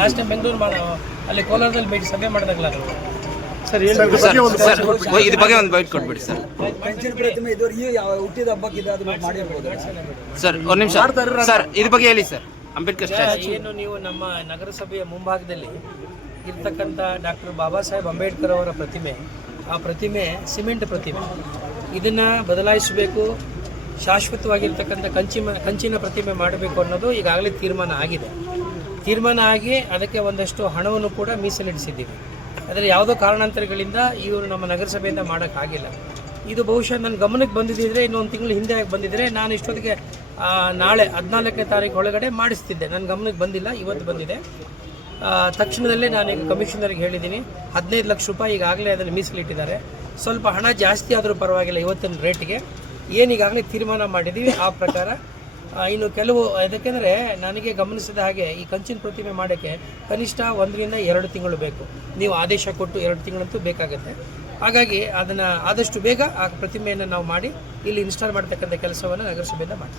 Last time Bengaluru ಅಲ್ಲಿ ಕೋಲಾರದಲ್ಲಿ ಸಭೆ ಮಾಡಿದಾಗಲ್ಲ ಅದು ಸರ್ ಇದ್ರ ಬಗ್ಗೆ ಒಂದು ಬೈಟ್ ಕೊಟ್ಬಿಡಿ ಸರ್. ಕಂಚಿನ ಪ್ರತಿಮೆ ಇದುವರೆಗೆ ಹುಟ್ಟಿದ ಹಬ್ಬಕ್ಕಿದೆ ಅದು ಮಾಡಿರ್ಬೋದು ಸರ್ ಒಂದು ನಿಮಿಷ ಸರ್, ಇದ್ರ ಬಗ್ಗೆ ಹೇಳಿ ಸರ್. ಅಂಬೇಡ್ಕರ್ ಸ್ಟ್ಯಾಚ್ಯೂ ಏನು ನೀವು ನಮ್ಮ ನಗರಸಭೆಯ ಮುಂಭಾಗದಲ್ಲಿ ಇರ್ತಕ್ಕಂಥ ಡಾಕ್ಟರ್ ಬಾಬಾ ಸಾಹೇಬ್ ಅಂಬೇಡ್ಕರ್ ಅವರ ಪ್ರತಿಮೆ, ಆ ಪ್ರತಿಮೆ ಸಿಮೆಂಟ್ ಪ್ರತಿಮೆ, ಇದನ್ನು ಬದಲಾಯಿಸಬೇಕು, ಶಾಶ್ವತವಾಗಿರ್ತಕ್ಕಂಥ ಕಂಚಿನ ಪ್ರತಿಮೆ ಮಾಡಬೇಕು ಅನ್ನೋದು ಈಗಾಗಲೇ ತೀರ್ಮಾನ ಆಗಿದೆ. ತೀರ್ಮಾನ ಆಗಿ ಅದಕ್ಕೆ ಒಂದಷ್ಟು ಹಣವನ್ನು ಕೂಡ ಮೀಸಲಿಡಿಸಿದ್ದೀವಿ. ಆದರೆ ಯಾವುದೋ ಕಾರಣಾಂತರಗಳಿಂದ ಇವರು ನಮ್ಮ ನಗರಸಭೆಯಿಂದ ಮಾಡೋಕ್ಕಾಗಿಲ್ಲ. ಇದು ಬಹುಶಃ ನನ್ನ ಗಮನಕ್ಕೆ ಬಂದಿದ್ದರೆ ಇನ್ನೊಂದು ತಿಂಗಳು ಹಿಂದೆ ಬಂದಿದ್ದರೆ ನಾನು ಇಷ್ಟೊತ್ತಿಗೆ ನಾಳೆ 14ನೇ ತಾರೀಕು ಒಳಗಡೆ ಮಾಡಿಸ್ತಿದ್ದೆ. ನನ್ನ ಗಮನಕ್ಕೆ ಬಂದಿಲ್ಲ, ಇವತ್ತು ಬಂದಿದೆ. ತಕ್ಷಣದಲ್ಲೇ ನಾನೀಗ ಕಮಿಷನರ್ಗೆ ಹೇಳಿದ್ದೀನಿ, 15 ಲಕ್ಷ ರೂಪಾಯಿ ಈಗಾಗಲೇ ಅದನ್ನು ಮೀಸಲಿಟ್ಟಿದ್ದಾರೆ. ಸ್ವಲ್ಪ ಹಣ ಜಾಸ್ತಿ ಆದರೂ ಪರವಾಗಿಲ್ಲ ಇವತ್ತಿನ ರೇಟ್ಗೆ. ಏನೀಗಾಗಲೇ ತೀರ್ಮಾನ ಮಾಡಿದ್ದೀವಿ ಆ ಪ್ರಕಾರ. ಇನ್ನು ಕೆಲವು ಯಾಕೆಂದರೆ ನನಗೆ ಗಮನಿಸಿದ ಹಾಗೆ ಈ ಕಂಚಿನ ಪ್ರತಿಮೆ ಮಾಡೋಕ್ಕೆ ಕನಿಷ್ಠ 1 ರಿಂದ 2 ತಿಂಗಳು ಬೇಕು. ನೀವು ಆದೇಶ ಕೊಟ್ಟು 2 ತಿಂಗಳಂತೂ ಬೇಕಾಗುತ್ತೆ. ಹಾಗಾಗಿ ಅದನ್ನು ಆದಷ್ಟು ಬೇಗ ಆ ಪ್ರತಿಮೆಯನ್ನು ನಾವು ಮಾಡಿ ಇಲ್ಲಿ ಇನ್ಸ್ಟಾಲ್ ಮಾಡ್ತಕ್ಕಂಥ ಕೆಲಸವನ್ನು ನಗರಸಭೆಯಿಂದ ಮಾಡಿ